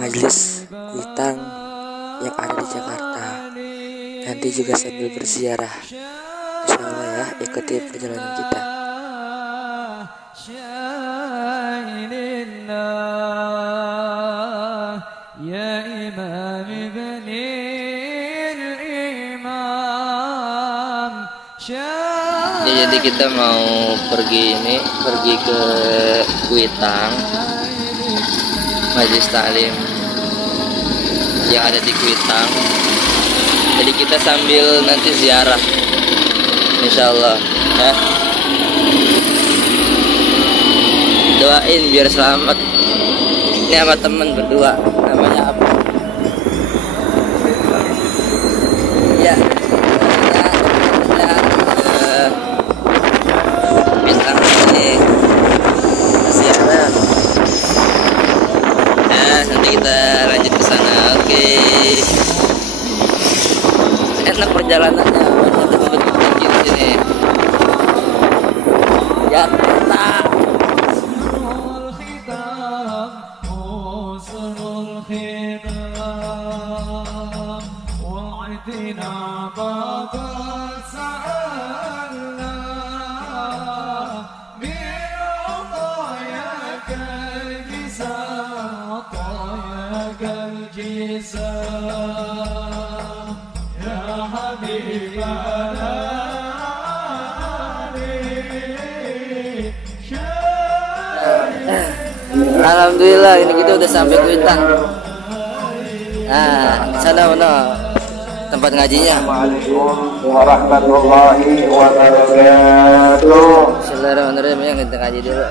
majelis kuitang yang ada di Jakarta. Nanti juga sambil berziarah. Insya Allah ya, ikuti perjalanan kita. Ya, jadi kita mau pergi ke Kuitang, majelis taklim yang ada di Kuitang. Jadi kita sambil nanti ziarah, insya Allah ya. Doain biar selamat. Ini sama temen berdua, namanya apa? Ya, bintang ini ziarah. Nah, nanti kita lanjut ke sana. Oke. Enak perjalanannya, betul-betul gitu sini. Jakarta. Alhamdulillah, ini kita udah sampai Kuitang. Nah, sana mana tempat ngajinya? Assalamualaikum warahmatullahi wabarakatuh. Bismillahirrahmanirrahim. Yang kita ngaji dulu.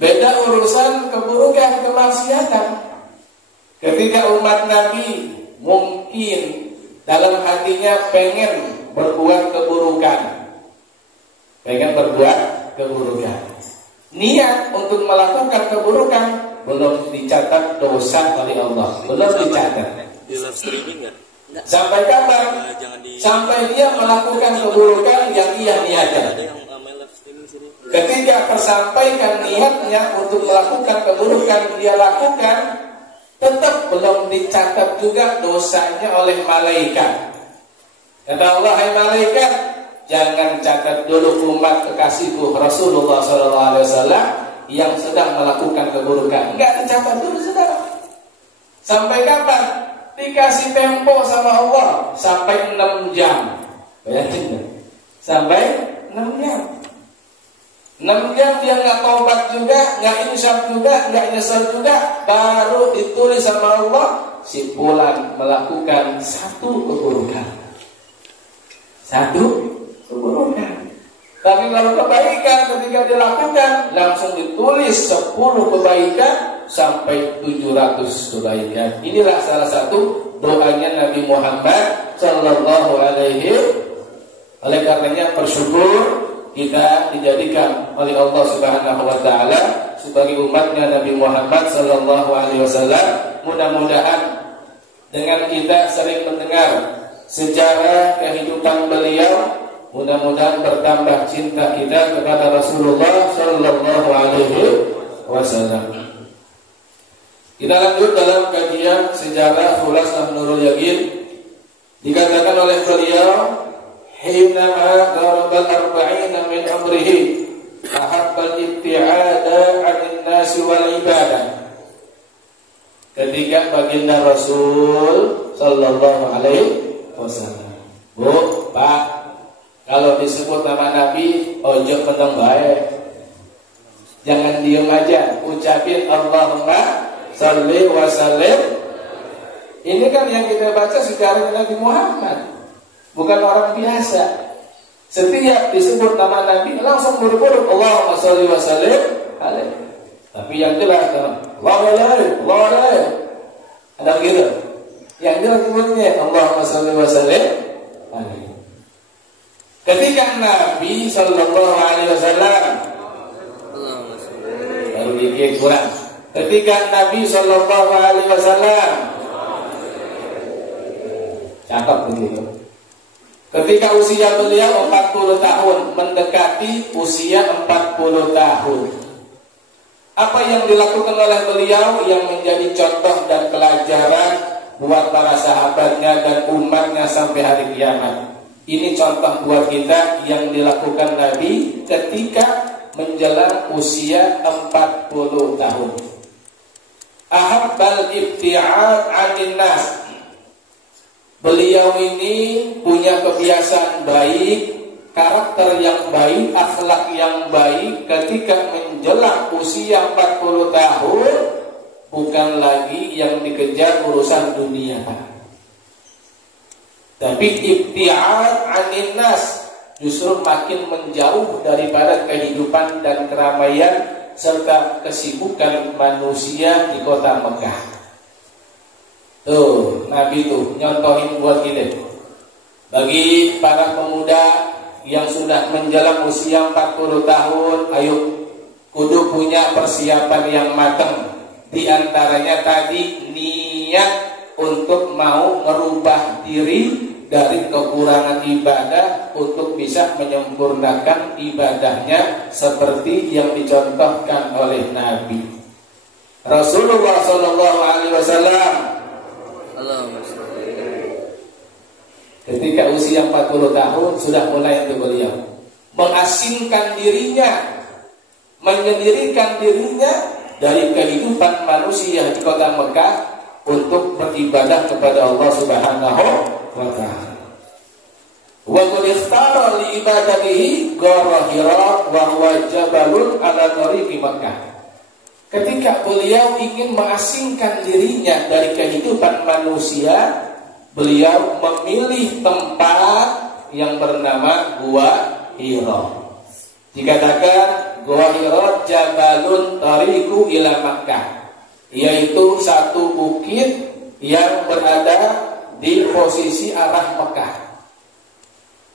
Beda urusan keburukan, kemaksiatan. Ketika umat Nabi mungkin dalam hatinya pengen berbuat keburukan, niat untuk melakukan keburukan, belum dicatat dosa oleh Allah, belum dicatat. Sampai kapan? Sampai dia melakukan keburukan yang ia niatkan. Ketika tersampaikan niatnya untuk melakukan keburukan dia lakukan, tetap belum dicatat juga dosanya oleh malaikat. Kata Allah, hai malaikat, jangan catat dulu umat kekasihku Rasulullah SAW yang sedang melakukan keburukan. Enggak dicatat dulu, saudara. Sampai kapan? Dikasih tempo sama Allah sampai 6 jam. Bayangin, sampai 6 jam. 6 jam dia nggak taubat juga, nggak insaf juga, nggak nyesal juga, baru ditulis sama Allah si fulan melakukan satu keburukan. Tapi kalau kebaikan ketika dilakukan langsung ditulis 10 kebaikan sampai 700 kebaikan. Inilah salah satu doanya Nabi Muhammad Sallallahu Alaihi. Oleh karenanya bersyukur kita dijadikan oleh Allah Subhanahu wa taala sebagai umatnya Nabi Muhammad sallallahu alaihi wasallam. Mudah-mudahan dengan kita sering mendengar sejarah kehidupan beliau, mudah-mudahan bertambah cinta kita kepada Rasulullah sallallahu alaihi wasallam. Kita lanjut dalam kajian sejarah Khulasah Nurul Yaqin. Dikatakan oleh beliau, "Hinama qarabal arba'ina min amrihi ahabbal ibti'ada 'anil nasi wal ibadah." Ketika baginda Rasul sallallahu alaihi wasallam. Bu, Pak, kalau disebut nama Nabi, ojo meneng bae. Jangan diem aja, ucapin Allahumma shalli wa sallim. Ini kan yang kita baca sejarah Nabi Muhammad, bukan orang biasa. Setiap disebut nama Nabi langsung buru-buru Allahumma shalli wa sallim alaihi. Tapi yang jelas Allahu alaihi. Ada begitu? Yang jelas sebutnya Allahumma shalli wa sallim alaihi. Ketika Nabi sallallahu alaihi wasallam baru dikit kurang. Ketika Nabi sallallahu alaihi wasallam cakep begitu. Ketika usia beliau 40 tahun, mendekati usia 40 tahun. Apa yang dilakukan oleh beliau yang menjadi contoh dan pelajaran buat para sahabatnya dan umatnya sampai hari kiamat. Ini contoh buat kita yang dilakukan Nabi ketika menjelang usia 40 tahun. Ahabbal ibti'ad 'anil nas. Beliau ini punya kebiasaan baik, karakter yang baik, akhlak yang baik. Ketika menjelang usia 40 tahun, bukan lagi yang dikejar urusan dunia, tapi ibti'ad 'anil nas, justru makin menjauh daripada kehidupan dan keramaian serta kesibukan manusia di kota Mekah. Tuh, Nabi tuh nyontohin buat kita. Bagi para pemuda yang sudah menjelang usia 40 tahun, ayo kudu punya persiapan yang matang. Di antaranya tadi niat untuk mau merubah diri dari kekurangan ibadah untuk bisa menyempurnakan ibadahnya seperti yang dicontohkan oleh Nabi Rasulullah sallallahu alaihi wasallam. Ketika usia 40 tahun sudah mulai untuk beliau mengasingkan dirinya, menyendirikan dirinya dari kehidupan manusia di kota Mekah untuk beribadah kepada Allah Subhanahu wa ta'ala. Wa qad ikhtara li ibadatihi ghara Hira wa huwa jabalun ala tariqi Makkah. Ketika beliau ingin mengasingkan dirinya dari kehidupan manusia, beliau memilih tempat yang bernama Gua Hira. Dikatakan Gua Hira jabalun tariqu ila Makkah, yaitu satu bukit yang berada di posisi arah Mekah.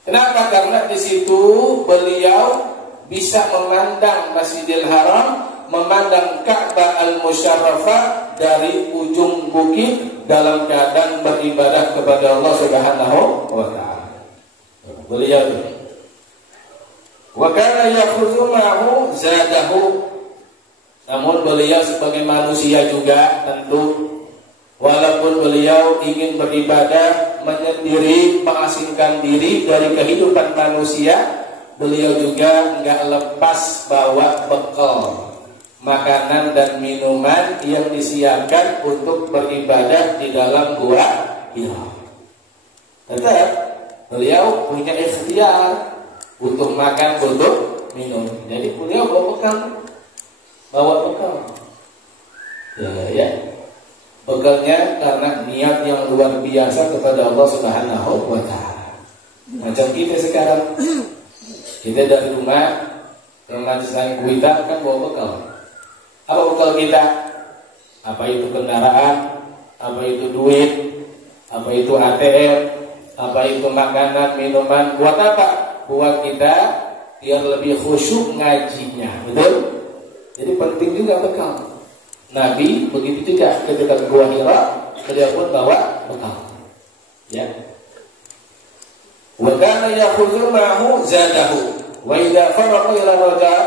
Kenapa? Karena di situ beliau bisa memandang Masjidil Haram, memandang Ka'bah Al-Musyarrafah dari ujung bukit dalam keadaan beribadah kepada Allah Subhanahu wa ta'ala. Beliau wa kana yakhudhu ma'ahu zadahu. Namun beliau sebagai manusia juga tentu, walaupun beliau ingin beribadah, menyendiri, mengasingkan diri dari kehidupan manusia, beliau juga enggak lepas bawa bekal makanan dan minuman yang disiapkan untuk beribadah di dalam Gua Hira. Tetap beliau punya ikhtiar untuk makan, untuk minum. Jadi beliau bawa bekal. Ya. Bekalnya karena niat yang luar biasa kepada Allah Subhanahu wa ta'ala. Macam kita sekarang, kita dari rumah ke majelis kita kan bawa bekal. Apa bekal kita? Apa itu kendaraan, apa itu duit, apa itu ATM, apa itu makanan, minuman. Buat apa? Buat kita biar lebih khusyuk ngajinya, betul? Jadi penting juga bekal. Nabi begitu juga ketika Gua Hira, beliau pun bawa bekal. Ya. Wa kana yakhudhu ma'ahu zadahu. Wa idza faraqa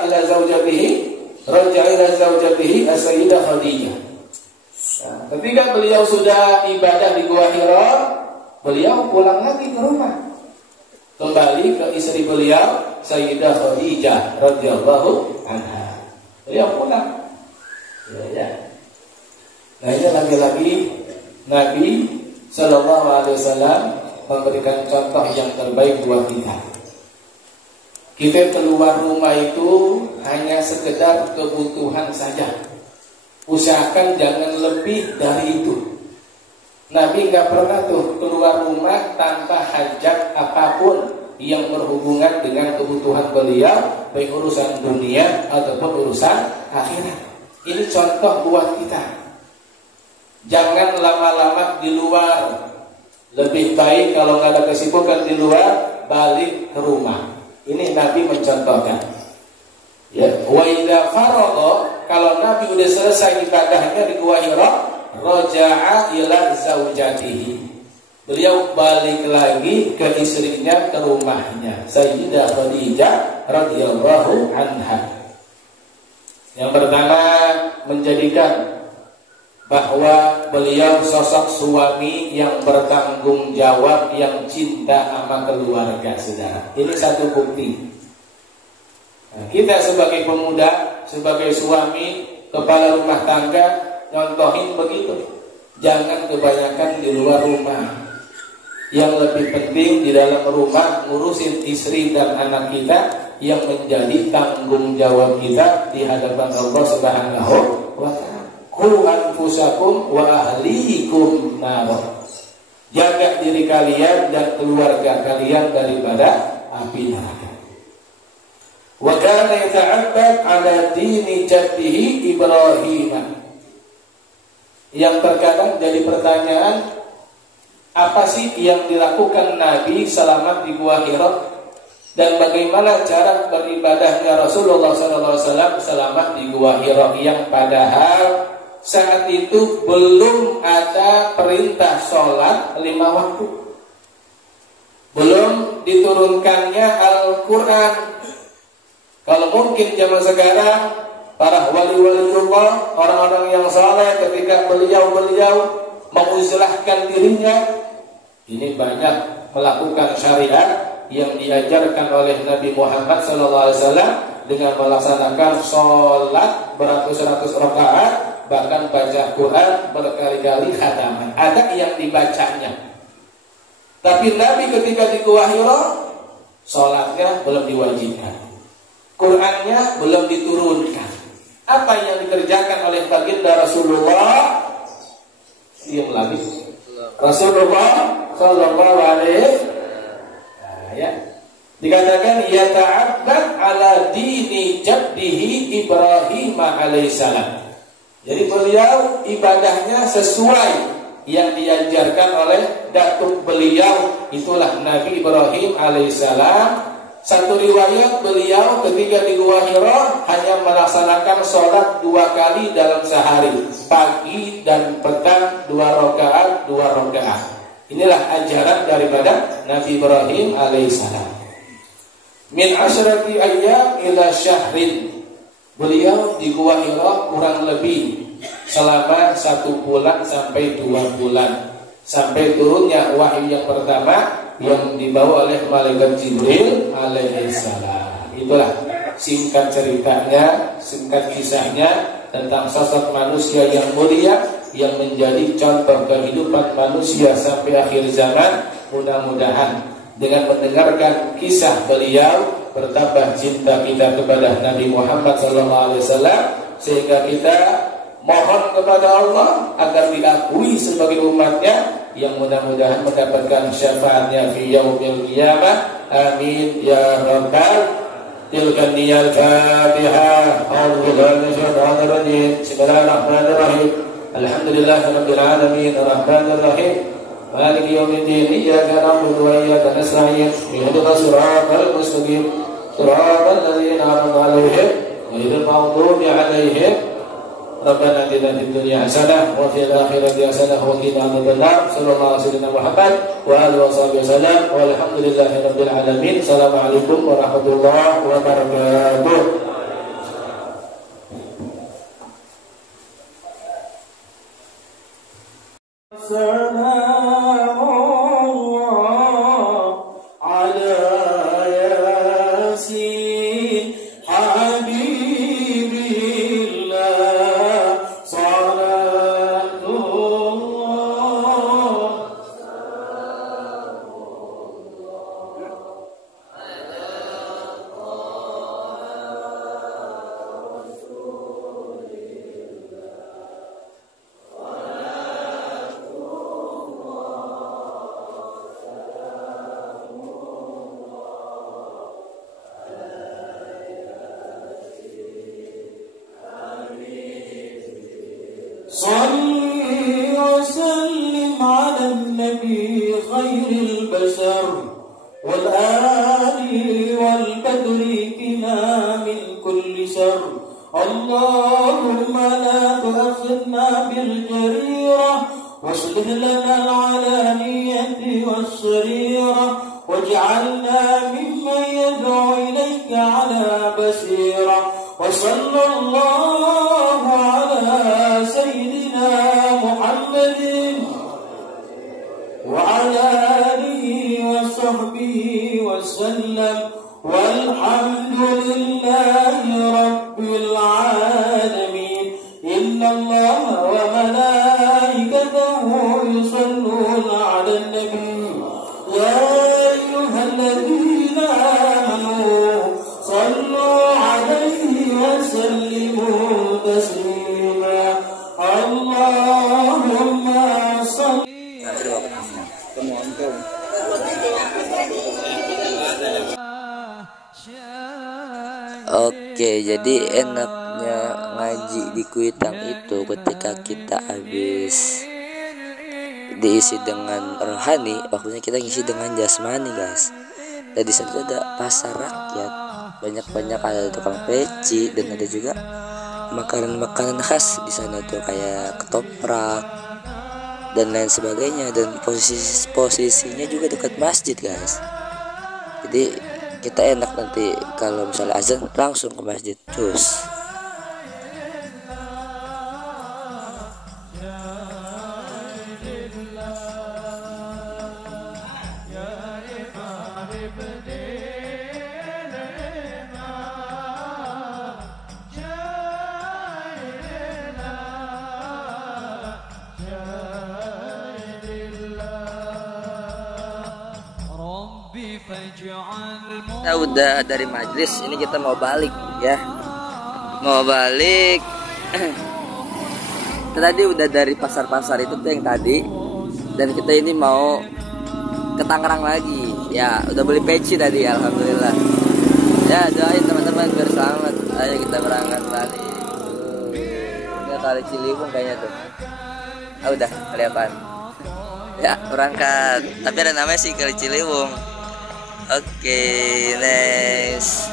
ila zawjatihi raja'a ila zawjatihi as-sayyidah Khadijah. Nah, ketika beliau sudah ibadah di Gua Hira, beliau pulang lagi ke rumah, kembali ke istri beliau Sayyidah Khadijah radhiyallahu anha. Beliau pulang. Ya. Nah, ini lagi-lagi Nabi Sallallahu Alaihi Wasallam memberikan contoh yang terbaik buat kita. Kita keluar rumah itu hanya sekedar kebutuhan saja. Usahakan jangan lebih dari itu. Nabi nggak pernah tuh keluar rumah tanpa hajat apapun yang berhubungan dengan kebutuhan beliau, baik urusan dunia ataupun urusan akhirat. Ini contoh buat kita. Jangan lama-lama di luar. Lebih baik kalau nggak ada kesibukan di luar, balik ke rumah. Ini Nabi mencontohkan. Ya, wa idza faragha, kalau Nabi udah selesai ibadahnya di Gua Hira, raja'a ila zaujatihi. Beliau balik lagi ke istrinya, ke rumahnya, Sayyidah Khadijah radhiyallahu anha. Yang pertama, menjadikan bahwa beliau sosok suami yang bertanggung jawab, yang cinta sama keluarga, saudara. Ini satu bukti. Nah, kita sebagai pemuda, sebagai suami, kepala rumah tangga, nyontohin begitu. Jangan kebanyakan di luar rumah. Yang lebih penting di dalam rumah, ngurusin istri dan anak kita, yang menjadi tanggung jawab kita di hadapan Allah Subhanahu wa ta'ala. Qu anfusakum wa ahlikum nar. Jaga diri kalian dan keluarga kalian daripada api neraka. Wa kana yata'abbad ala dini jaddihi Ibrahim. Yang terkadang jadi pertanyaan, apa sih yang dilakukan Nabi selama di Gua Hira, dan bagaimana cara beribadahnya Rasulullah SAW selama di Gua Hira, yang padahal saat itu belum ada perintah sholat 5 waktu, belum diturunkannya Al-Quran. Kalau mungkin zaman sekarang, para wali-waliullah, orang-orang yang saleh, ketika beliau menguslahkan dirinya, ini banyak melakukan syariat yang diajarkan oleh Nabi Muhammad SAW dengan melaksanakan sholat beratus-ratus rakaat, bahkan baca Quran berkali-kali khataman. Ada yang dibacanya. Tapi Nabi ketika di Gua Hira, sholatnya belum diwajibkan, Qurannya belum diturunkan. Apa yang dikerjakan oleh baginda Rasulullah? Diam lagi. Rasulullah Sallallahu Alaihi ya. Dikatakan yata'abbad ala dini jaddihi Ibrahim alaihissalam. Jadi beliau ibadahnya sesuai yang diajarkan oleh datuk beliau, itulah Nabi Ibrahim alaihissalam. Satu riwayat beliau ketika di Gua Hira hanya melaksanakan sholat 2 kali dalam sehari, pagi dan petang, 2 rakaat. Inilah ajaran daripada Nabi Ibrahim alaihissalam. Min asyrati ayyam ila syahrin. Beliau di Gua Hira kurang lebih selama 1 bulan sampai 2 bulan, sampai turunnya wahyu yang pertama yang dibawa oleh malaikat Jibril alaihissalam. Itulah singkat ceritanya, singkat kisahnya tentang sosok manusia yang mulia, yang menjadi contoh kehidupan manusia sampai akhir zaman. Mudah-mudahan dengan mendengarkan kisah beliau bertambah cinta kita kepada Nabi Muhammad SAW, sehingga kita mohon kepada Allah agar diakui sebagai umatnya, yang mudah-mudahan mendapatkan syafaatnya fi yaumil qiyamah. Amin ya rabbal tilkan niyal Fatihah. Bismillahirrahmanirrahim. Alhamdulillahirabbil alamin arrahmanir rahim maliki yaumiddin iyyaka na'budu wa iyyaka nasta'in ihdinas siratal mustaqim siratal ladzina an'amta 'alaihim ghairil maghdubi 'alaihim. Rabbana atina fid dunya hasanah wa fil akhirati hasanah wa qina adzabannar. Sallallahu alaihi wasallam Muhammad wa alihi wasallam. Walhamdulillahirabbil alamin. Assalamualaikum warahmatullahi wabarakatuh. سلام الله على ياسين حبيب الله صلاة الله. صلي وسلم على النبي خير البشر والآل والبدر كنا من كل شر. اللهم لا تؤاخذنا بالجريرة واصلح لنا العلانية والسريرة واجعلنا ممن يدعو إليك على بصيرة. وصلى الله على سيدنا محمد وعلى آله وصحبه وسلم والحمد لله رب العالمين. إن الله وملائكته يصلون على النبي يا أيها الذين آمنوا صلوا عليه وسلموا تسليما. اللهم صل. Oke, jadi enaknya ngaji di Kuitang itu ketika kita habis diisi dengan rohani, waktunya kita ngisi dengan jasmani, guys. Dan di sana ada pasar rakyat, banyak ada tukang peci dan ada juga makanan-makanan khas di sana tuh kayak ketoprak dan lain sebagainya, dan posisinya juga dekat masjid, guys. Jadi kita enak nanti kalau misalnya azan langsung ke masjid cus. Kita udah dari majlis, ini kita mau balik ya. Mau balik. Kita tadi udah dari pasar-pasar itu tuh yang tadi. Dan kita ini mau ke Tangerang lagi. Ya, udah beli peci tadi, alhamdulillah. Ya, doain teman-teman biar selamat. Ayo kita berangkat balik. Ini Kali Ciliwung kayaknya tuh. Ah, udah kelihatan. Ya, berangkat. Tapi ada namanya sih Kali Ciliwung. Oke, next.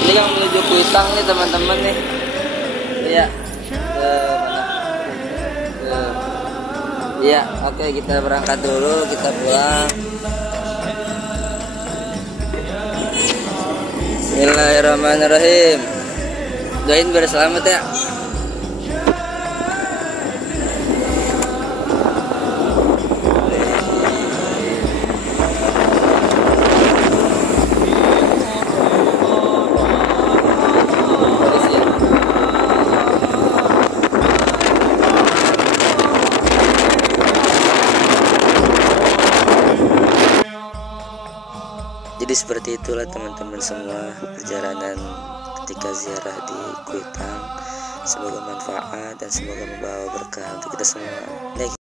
Ini yang menuju Kuitang nih teman-teman nih. Iya. Iya, oke, kita berangkat dulu, kita pulang. Bismillahirrahmanirrahim. Doain biar selamat ya. Jadi seperti itulah teman-teman semua perjalanan ketika ziarah di Kuitang. Semoga manfaat dan semoga membawa berkah untuk kita semua. Next.